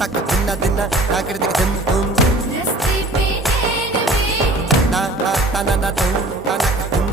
तक दिन दिन ताकृतिक धुम धुम रस्ते पे नैन में ता ता ता ना ना धुम ता ना धुम